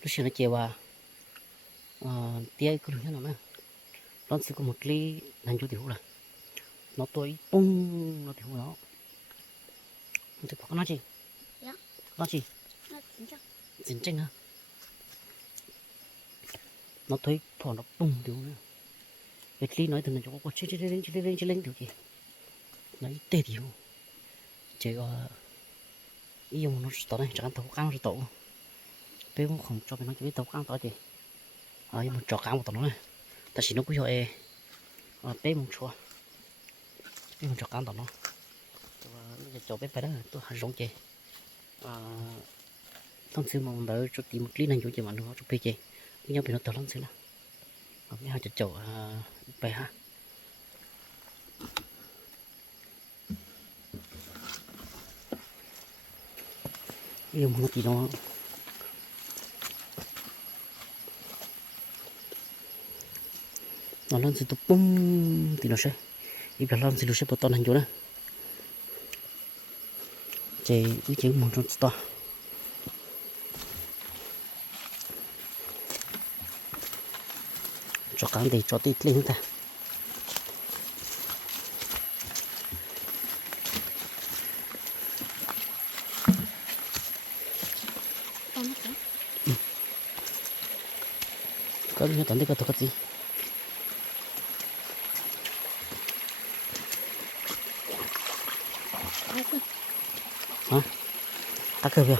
lúc xưa nó chèo à ờ tia cứ như nó nè nó sẽ có một ly thành chú tiểu là nó tôi bung nó tiểu nó nó sẽ có nó gì Dạ. nó gì nó 진짜 진짜 hả nó thấy thỏ nó bung tiểu nữa cái ly nói từ này cho có chơi chơi lên chơi lên chơi lên tiểu gì nó ít tê tiểu chỉ có ý dùng nó tao này chẳng tao căng rồi tổ bé cũng không cho bé nó cái tàu tao căng tao gì ờ một mà cho một tàu nó ta chỉ nó cứ cho e ờ bé một chua. Bé một cho căng tàu nó bây giờ cho bé phải đó, tôi hành rong chơi ờ thông xưa mà đỡ cho tìm một lý này chỗ chơi mà nó ờ, cho bé chơi nhau bị nó tàu lắm xưa nào ờ mấy hai chợ chậu bé ha yêu một tí nó nó lên tụt bung thì nó sẽ đi vào lên thì nó sẽ bật to thành chỗ đó. Chạy cứ chạy một trong to. Cho cán để cho tít lên ta. Ừ. Có những cái cái gì? hả? Tắt cơ kìa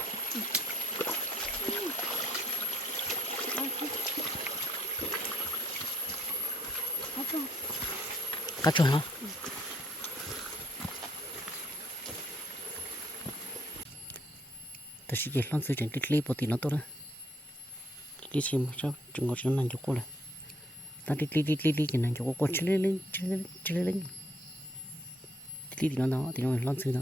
cắt rồi không ta chỉ để lon sưởi trên cái clip thì nó tốt đó đi xem cho chừng ngồi trên nành cho cô này. Ta đi đi đi đi đi trên nành cho cô cô chơi lên chơi lên chơi lên. Đi thì nó nó thì nó lon sưởi đó.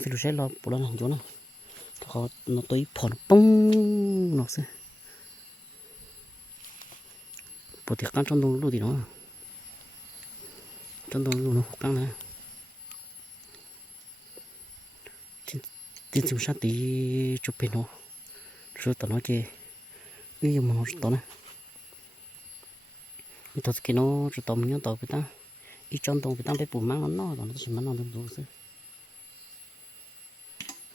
Phi lăn sự sẽ lo bộ lăn hàng chỗ nó họ nó tới phòn bông nó sẽ bộ thiệt căng trong đông luôn thì nó trong đông luôn nó căng này tin chúng sát tí chụp hình nó rồi tao nói chơi bây giờ mà nó tao này bây giờ cái nó rồi tao mình nhớ tao cái ta ít trong tao cái ta bị bù mang nó nó rồi nó chỉ mang nó được rồi chứ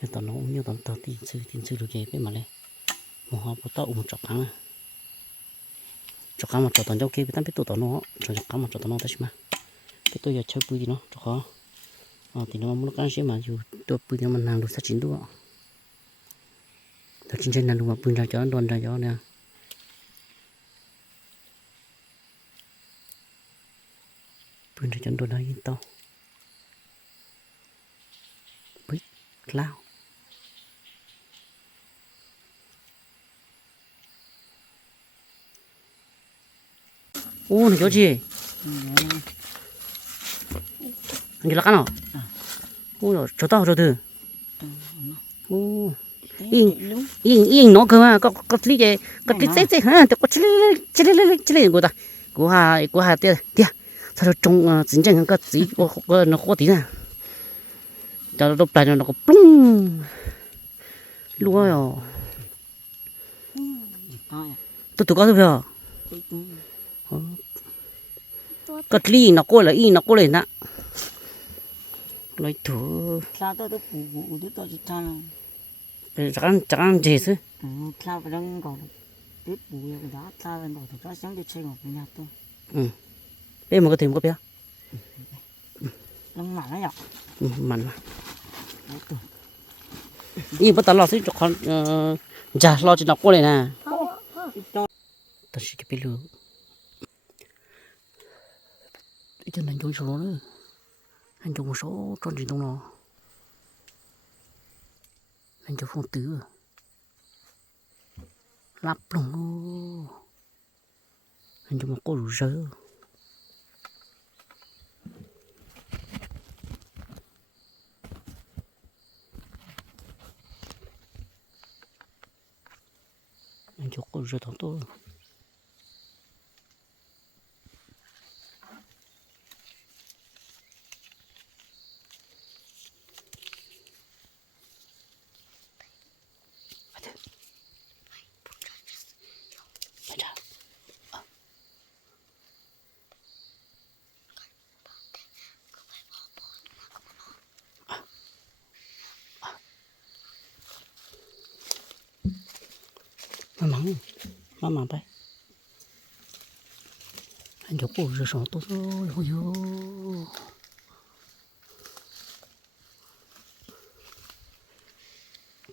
nên tao nó cũng như tao tao tin sư tin sư được gì biết mà lên một hộp của tao một chọc cắn à. Chọc cắn mà chọc tao châu kia biết tao biết tụi tao nó chọc cắn mà chọc tao nó, tao chứ mà cái tôi giờ chơi bự gì nó chọc khó. À thì nó ờ, muốn cắn gì mà, dù tôi bự nhưng mà nàng được sát chín đua tao chín trên nàng được mà bự ra cho đoàn ra cho nè. Bùi ra cho đoàn ra yên tao bự lao. Ô này chỗ gì? Anh là cái nào? Ô rồi chỗ tao rồi từ. Ô yên yên yên nó cơ mà có có lý gì có lý gì gì hả? Có chỉ chỉ chỉ chỉ chỉ của ta. Của hà của hà tia tia. Sao trông chính chân cái gì có có nó có tí nè cho nó tay nó có plung. Lúa rồi. Tôi tụi có thôi cái lý nó có là y nó có lên nè lấy thử. Tla to to pu pu to to ta na. chẳng chẳng gì chứ. Ừ, tla ba dang go. Biết pu ya da tla ba no to ka sang de che ngo pu nya to. bây mà có tìm có biết Lang ma na ya. mặn mà. Đấy y bắt đầu lo xin cho con giả lo cho nó qua này nè ta chỉ cái lừa chân nên chú sổ nữa. Anh chú số cho chị đông nó anh chú phong tứ. Lắp lùng anh chú một cô rủ rớ. Anh chú cô rủ thằng tôi. Ôi giờ bộ rồi tốt rồi, ôi dồi.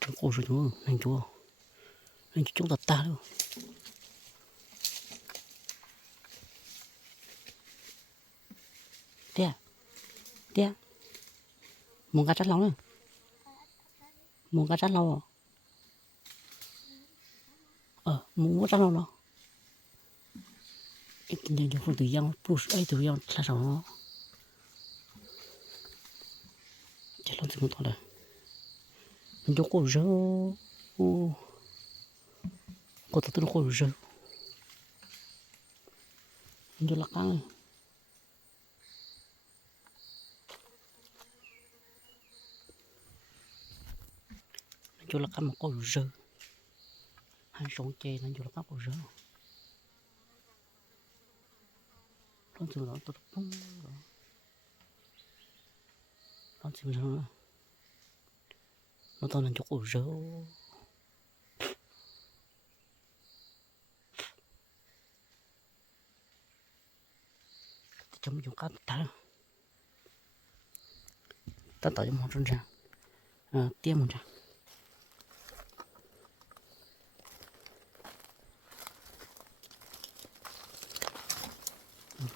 Chụp bộ rồi chú, anh chú. Anh chú chúng ta ta đâu. tia tia Thế à? Muốn cá chắt lâu nữa. Muốn cá chát lâu à? Ờ, muốn chắt lâu đó. Ít tiền cho phụ tử dân, plus ấy tử dân là sao nó. Chắc là không thôi đây. Mình cho cô rơ. Cô ta tôi cô rơ. Mình cho là căng. Mình cho là căng một cô rơ. Hai sống chê nên cho là căng cô rơ. Con chim nó tụt bung rồi. Nó chịu nó. Nó to lên chỗ cô râu chấm dùng cá ta ta tạo cho một chân ra à, tiêm một ra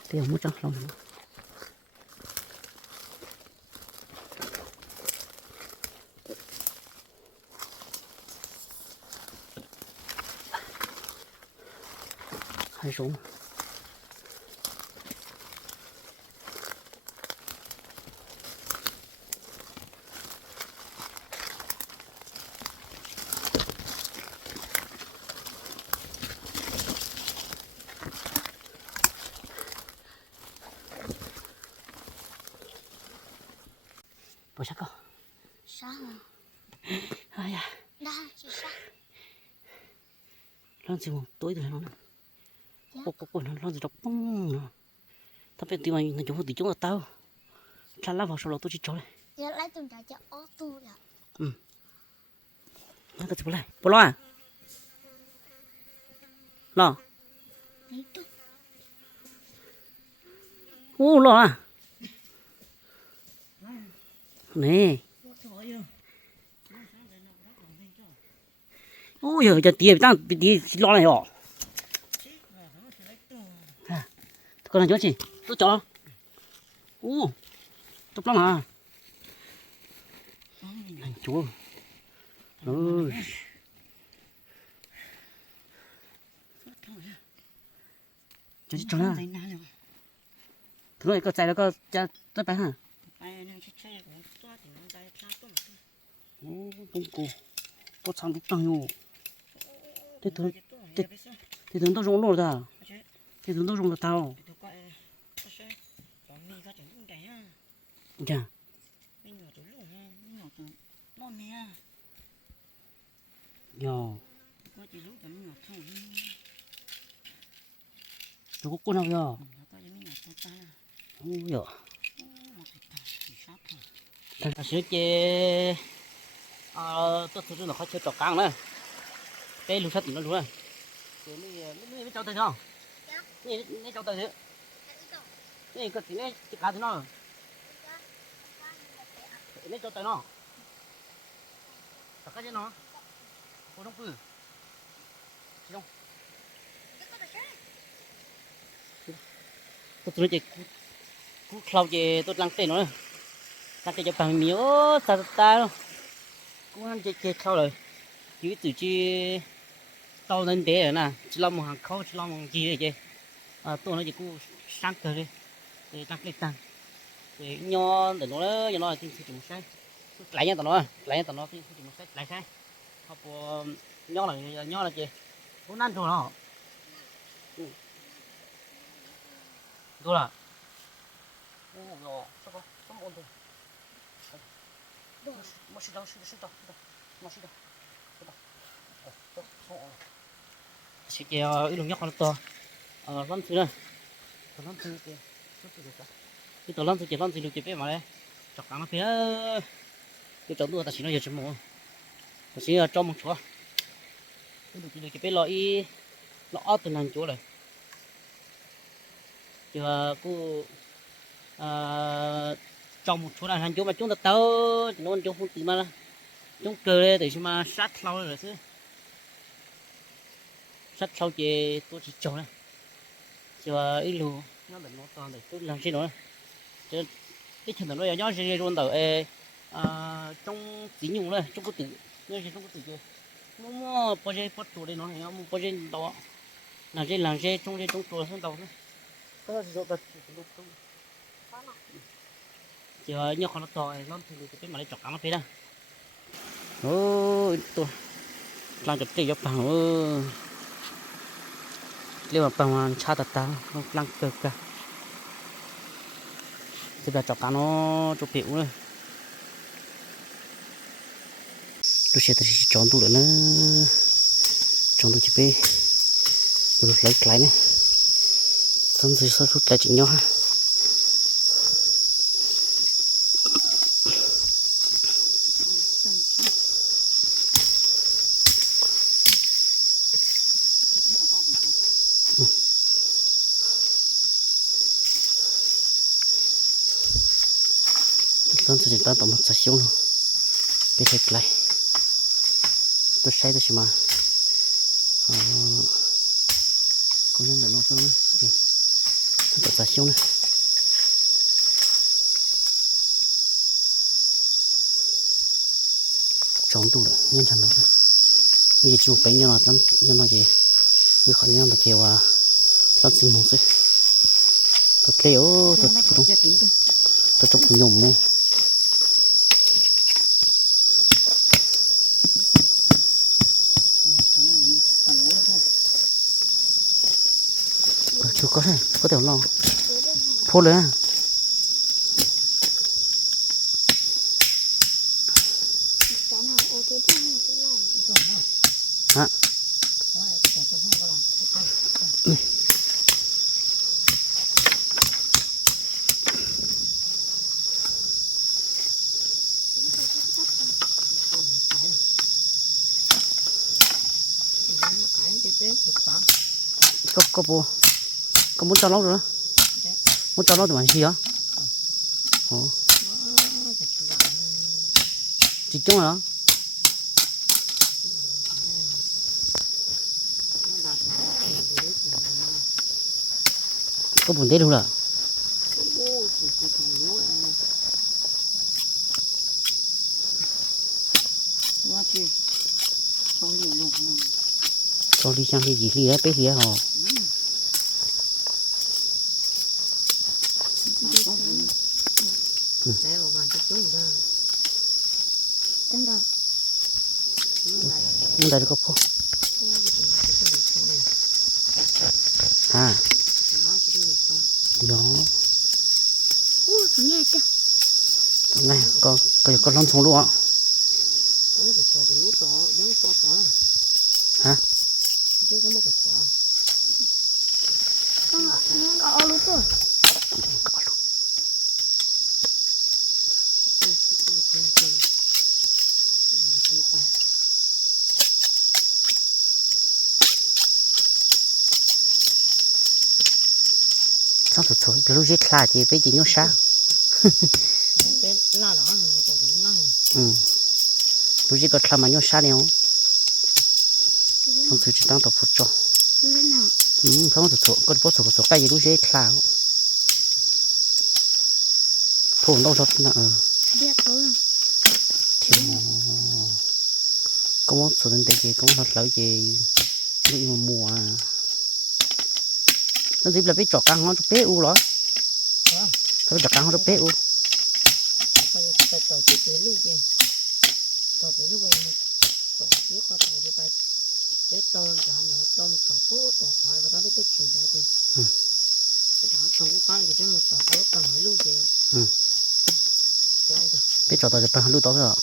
tiêm một trăm lòng nữa hai số bỏ sắc không? Sao mà? ai à? Đã, chị sao? nó chỉ một tối rồi nó Dạ. cô cô cô nó nó chỉ đọc bung nó thằng bên tiêu anh nó chúng tí chúng là tao. Cha lá vào sau đó tôi chỉ cho này. Giờ lấy tuần trả cho ô tô rồi. nó cái gì lại. Bỏ lo à? Lo. Tu. ô lo à nè. Ôi, giờ cho tiền tăng tiền lo này hả? À, con này chỗ gì? Tôi cho ô tốt lắm hả? Anh chúa. Ơi cho cho nó thứ này có chạy nó có cha tới bán hả? Ô công cụ có sang đi tăng vô thế thứ thế thứ nó rong rồi da thế thứ nó rong là tao chà yo nó có con nào yo ôi yo thằng thằng sữa chê ờ tôi tôi nó khó chơi trò căng nữa cái lúa sắt nó lúa này cái này này cháu tay không? Này này cháu tay thế? Này cái này cái cá thế nào này cháu tay nó. Tất cả chứ nó. Cô đông cử tôi tôi chỉ cú khâu chỉ tôi lăng tên nó. Lăng cái cho bằng miếu ta ta luôn cũng ăn chơi chơi khâu rồi chứ từ chi tao nên để rồi nè chỉ làm một hàng khâu chỉ làm một gì đấy chứ à tôi nói chỉ cú sáng cờ đi để tăng cái tăng để nho để nó để nó thì chỉ một sai lại nha tao nói lại nha tao nói thì chỉ một sai lại sai học nho là nho là gì cũng ăn chỗ đó đúng Chỗ là? Rồi, sao có? Sao ổn thôi. Ờ, ờ, ờ, ờ. Xí kia, ít lùng nhóc nó to. Ờ, lăn thứ này. Kia. Lăn thứ kia. Cái tổ lăn thứ kia, lăn thứ kia bé mà đây. Chọc cá nó phía. Cái chỗ đua ta chỉ nó giờ chấm mồ. Ta chỉ ở trong một chỗ. Cái đồ kia bé y ót từ nàng chỗ này. Chưa cô à, trồng một số đàn hàng chúng mà chúng ta tớ nó chúng không tự mà chúng cơ đây, để mà sát lâu rồi chứ. Sát lâu chị tôi chỉ trồng này chưa ít lù, nó định nó toàn để tôi làm gì nữa chứ cái thằng nó nhỏ gì luôn tờ e à trong tín dụng này trong có tự, nó sẽ trong có tự chưa? Nó mua bao giờ bắt tụ đây nó hay không bao giờ đó. Là gì làm gì trong gì trong tụ sang đầu nữa cái đó thì đâu đặt giờ nhớ con nó to lắm thì cái mà lấy chọc cá nó phía đó. Ôi, tôi làm chụp tiền cho bằng ô liệu mà bằng cha tạt ta nó lăng cực cả thì là chọc cá nó chụp biểu nữa tôi sẽ thấy chọn tôi nữa chọn tôi chỉ bê rồi lấy cái này. Xong rồi sau chút lại chỉnh nhau ha. Lần thứ ta tầm một sạch xuống luôn bây giờ lại tôi xây tôi chỉ mà có nên là nó xuống nữa thì tôi sạch xuống này trốn tủ rồi nhân thằng đó bây giờ chụp bánh cho nó lắm cho nó gì cứ khỏi nhau mà kêu à lắm xin mong chứ tôi leo tôi tôi tôi chụp nhung này Ờ, chú có thể có thể lo phô lên à? cái nào ô cái thứ này thứ này hả có có bố có muốn cho nó nữa muốn cho nó thì mà gì đó ồ chỉ chung đó có buồn tết đâu là rồi cho đi sang cái gì đi đấy bé gì họ Thế mà bạn cho chúng ra 等等 nhưng đây có phô à nó chỉ được trong gió ô thứ nhẹ chưa Chỗ này có có có lon xuống luôn ạ nó của cho của lút đó béo to to hả chứ có một cái cho con nó có ô lúc rồi có luôn tôi tôi tôi tôi là khi ta sao tụi thôi cái lúc giết là thì bây giờ nhớ sao ừ. Lúc giết có làm mà nhớ sao nè không? Không tụi chỉ đang tập phụ cho. Ừ không tụi thôi có bớt tụi tụi cái gì lúc giết là phun đâu rồi. Nè ờ biết tối không thì có cũng thật lợi gì lúc mà mùa à nó dịp là biết trọ căng cho bé u lắm thôi trọ căng cho bé u. Để tôn trả nhỏ tôn trọ bố tổ khỏi và ta biết tôi chuyển ừ. đó đi đó trọ bố cái gì thế một tổ bố tổ hỏi lưu kìa. Ừ. Biết trọ tổ cho bà lưu tổ rồi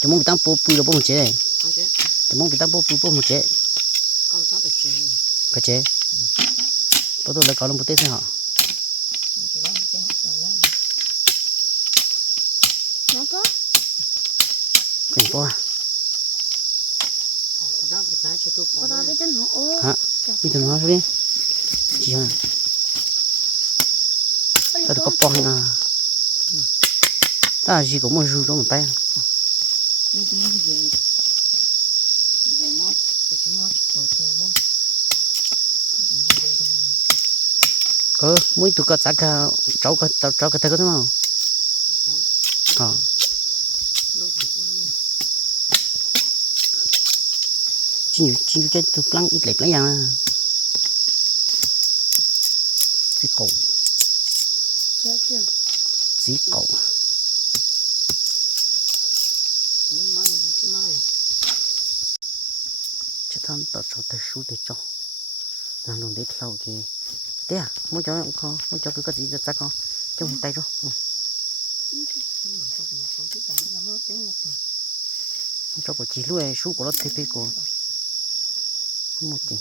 chúng mình tăng bố bùi là bố một chế này. Chúng mình tăng bố bùi bố một chế có chế. Bố tôi lấy có lông à? bố tết xem họ. Cảnh bố à hả? Đi từ nó đi chị hả? Ta có bông à ta chỉ có một rú trong một tay. Hãy ờ mỗi tụ có cả cháu có cháu cháu có thấy có thế nào ờ. Chỉ chỉ cho tụ lăng ít lệch lấy à chỉ cổ chỉ cổ mà cái mà chứ thằng tao cho tao số để cho. Nàng luôn để theo thì mỗi à cũng khó mỗi con cứ cho cái gì cho ra con trong một tay cho một này cho cái chỉ lui số của nó thế bị của một chỉnh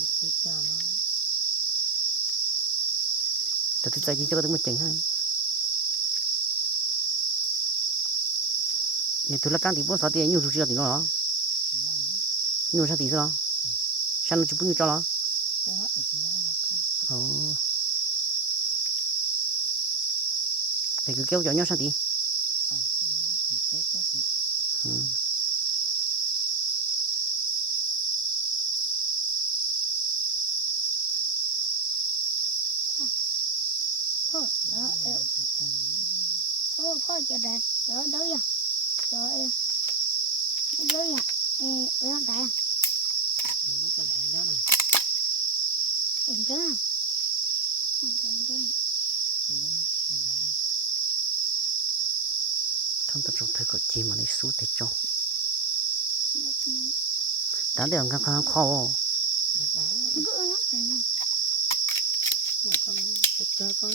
từ từ tay chỉ cho tôi một chỉnh ha thì tôi là căng thì bố sáu tiền nhiều chút thì nó đó nhiều sao thì đó sao nó chụp như cho nó 哦。Oh ở trên đó là khăn ồ thì cứ kéo cho nhau có thì ừ. thôi đó em thôi thôi chờ đây đấy à chờ em đấy à em em tại à nó cho lại đó này ổn chứ à ổn chứ thằng ta cho thấy có chi số thì cho đã để ngang con khó nó đó con cái nhập con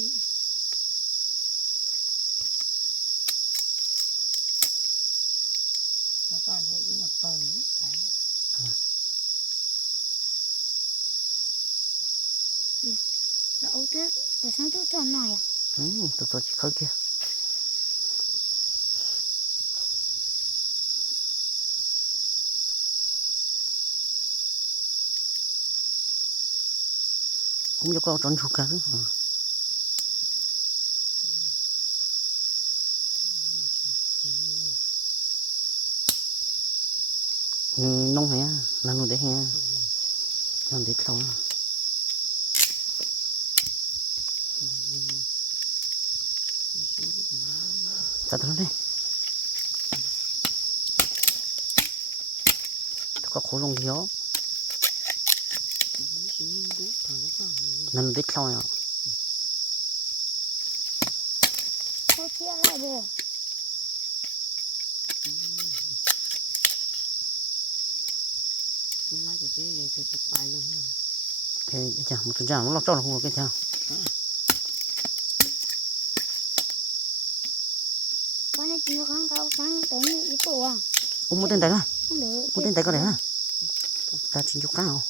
nó con sẽ ý là nữa đấy là ô tuyết để sáng tuyết cho này à ừ tôi tôi chỉ khơi kia cũng cho con tròn chuột cả nữa ừ. Ừ, nông hả nông để hè làm để lâu Sao tao đây Tôi có khổ lông thiếu nên biết thôi à thôi chia lại bồ lá cái cái cái cái bài luôn Thế chả một tuần chả nó lọc cho nó không có cái theo con này chỉ có kháng cao kháng tới như ý tổ à Ủa mua tên tay đó không được Mua tên tay có để hả? Ta chín chục cao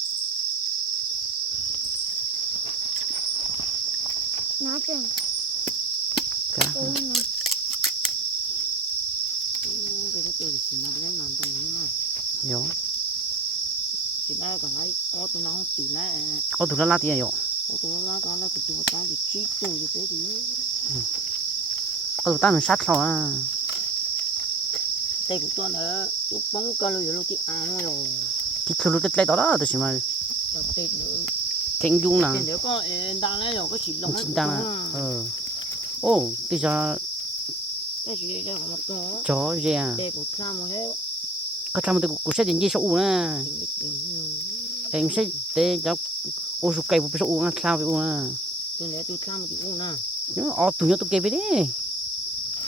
nó chừng Cá tôi này cái đó tôi thì nó cái làm tôi nhưng mà Yo. Chỉ là còn lại ô tôi nó từ lá Ô tụi nó la tiền yo. Ô tôi nó lá còn là cái tôi ta thì chỉ tôi như thế thì Ô tụi ta mình sát thôi à đây của tôi nữa tôi bóng cơ rồi rồi thì ăn rồi Thì cứ lúc lấy đó đó Tôi chỉ mà đặc biệt nữa Kênh dung nè cái nếu có đang lấy rồi có chỉ lòng Chính ta nè Ờ. Ô Bây giờ cái Chó gì à? Có trăm tôi cũng sẽ đến gì số nè Em sẽ để cho Ô số cây số nè Sao vậy nè tôi lấy tôi cha mà thì uống nè Nhớ Ô tụi nó tụi cây về đi.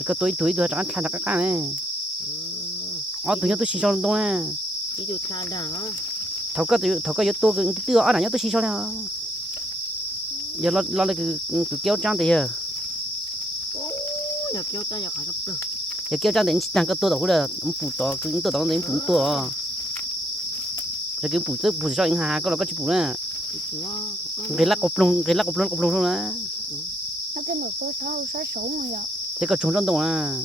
Tuổi tuổi tuổi chẳng khăn là các cái này. Ở tụi nhớ tôi xí cho tôi nè chỉ được xa đà đó thầu cái tụi thầu cái yếu tôi cái tiêu ở này nhớ tôi xí cho nè. Giờ lo lo lại cái cái kéo trang thì giờ. Giờ kéo tay giờ khỏi đập được. Giờ kéo trang đến đang cái tôi đâu là ông phụ to cái tôi đó đến phụ tôi rồi cái phụ tôi phụ cho anh hà có là có chỉ phụ nè. Thì cái lắc cột lông cái lắc cột lông cột lông thôi nè nó cái nổ có sao sao sống rồi cái cái trống trong đồng à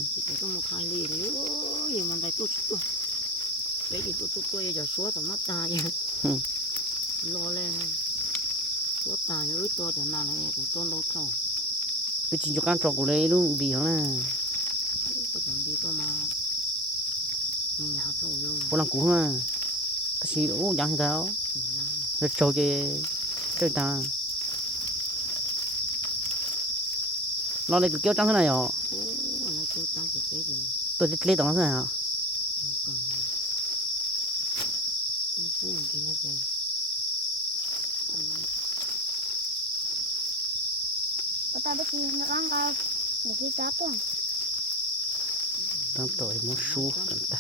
đây cái gì tôi tôi tôi giờ số tầm mắt ta vậy Ừ. lo lên. Số ta ơi tôi chẳng nào này cũng tôi lâu trâu cái chuyện cho can trò của lấy luôn vì nó nè có chẳng đi có mà nhà sâu vô. Có làm cũ mà cái gì thế đó nhà rồi trâu cái chơi ta. Lo lại cái kéo trắng thế này hả? Tôi lấy tổng thế này hả vô cần nó phun cái nó kìa có ta biết nó ăn cao được cái cá tuồng đang tội một số cần ta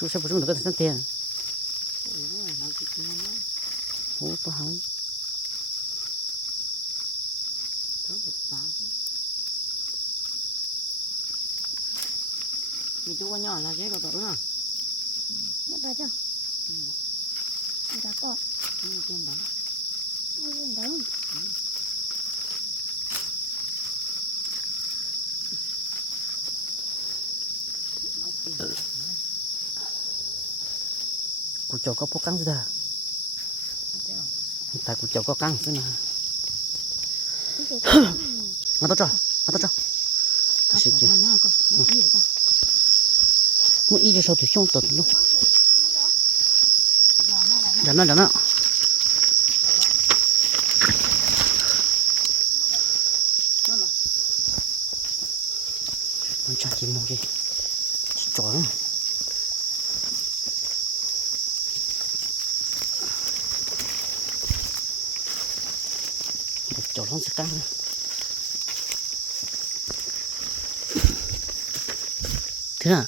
số sẽ bổ sung được cái thân tiền thớ được phá vì chú có nhỏ là cái của tôi à nhớ bà chưa trên đó nó tiền cụ chó có căng ta? Tại cụ chó có căng thế nào ngắt tao cho ngắt tao cho. Hấp Sẽ ra con. Muốn ít cho sao thì xong tận luôn Rồi nó lại dẫn nó dẫn nó nó mà nó chả chỉ một cái chó nữa. Một chó nó sẽ căng nữa. thế à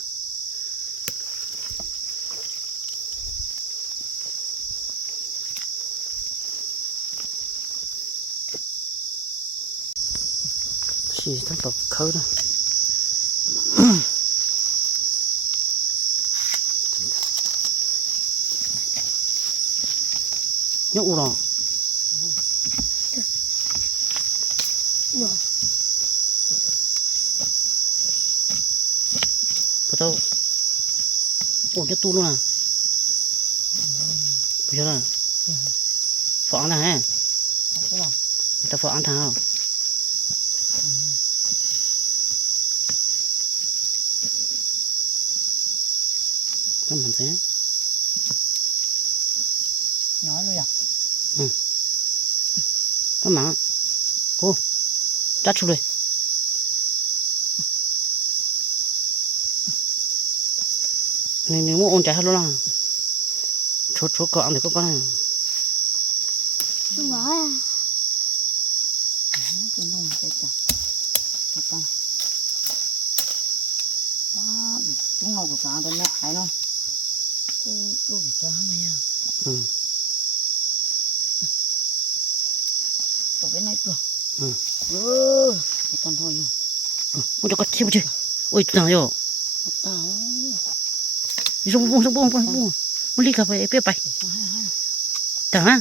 chỉ thằng tộc khơi đó. Nhớ u rồi. Bắt đầu. Ủa nhớ tu luôn à? Bây giờ là phở ăn nào? Người ta phở ăn thằng nào nó mình thế. Nói luôn à? Nó mặn cô chát xuống đây. Này nếu muốn ôn trái hết luôn à? Chốt chốt có ăn được có con này. Đúng rồi. Tôi luôn cái chả. Cái con. Đó Chúng nó của xã tôi mẹ ai nó Cô Cô bị cho mày à ừ Tôi bên này cửa Ừ. Ừ Cái con thôi ừ muốn cho con chim chứ ôi nào rồi À đi xuống buông xuống buông buông buông muốn đi cà phê bia bay Sao hay hay tàng á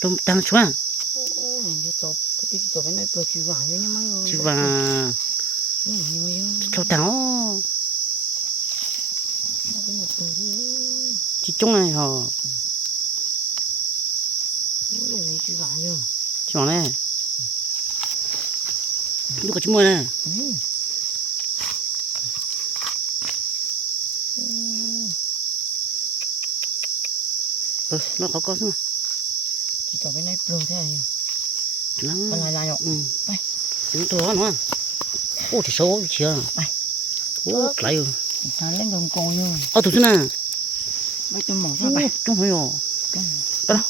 tụm tàng xuống à Ô Này cái chọc Cái chọc bên này cửa chịu vải nhưng mà chứ và Ừ nhưng mà theo tàng ó Cái này cửa chứ chỉ chung này họ Ôi này chưa chỉ này. Lúc có chim mua này. Ừ ừ nó có con nữa Cái chọc bên này cửa thế này nó Con lại lại rồi ừ Đây. đứng tôi nó ô thì xấu chưa. Đây. ô lại rồi sao lên đường cô vô ờ tụi nó nè mấy cái mỏ ra bài trong hơi nhỏ đó đâu?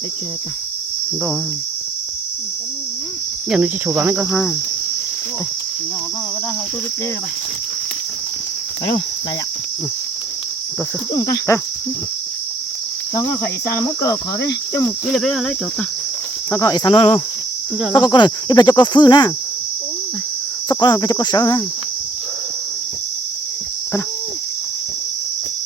Để chơi ta đó giờ nó chỉ chủ bán cái ha. Nhỏ con đó không tôi đứt đây rồi phải không? Lại ạ. Đó sức chúng ta đó nó khỏi xa là mốc cờ khó cái cho một cái là bây giờ lấy chỗ ta nó có xa luôn. không sao có con này ít là cho có phư nè sao có là cho có sợ nè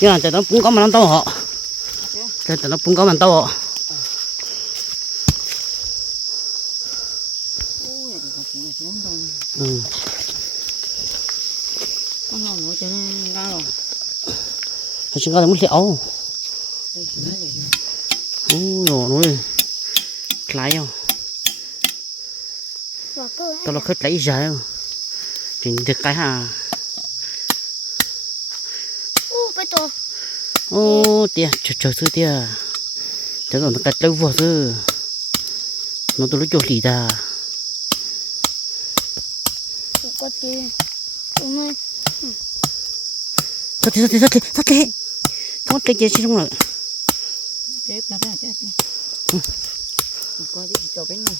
nhưng mà chạy nó cũng có mà nó tao họ chạy nó cũng có mà ừ. tao họ ừ. Con hòn nó chạy ra rồi nó chỉ có là mất liệu ôi dồi ôi lấy không tao nó khất lấy giờ thì được cái hà ô tia chờ chờ sư tia. Chờ nó cắt lâu vừa sư. Nó tôi lúc chỗ lì ta có gì ông ơi. Sắt sắt sắt sắt thế có cái gì không rồi chết là cái chết có gì cho bên này.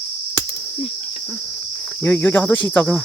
Vô vô cho tôi xin tao cơ mà.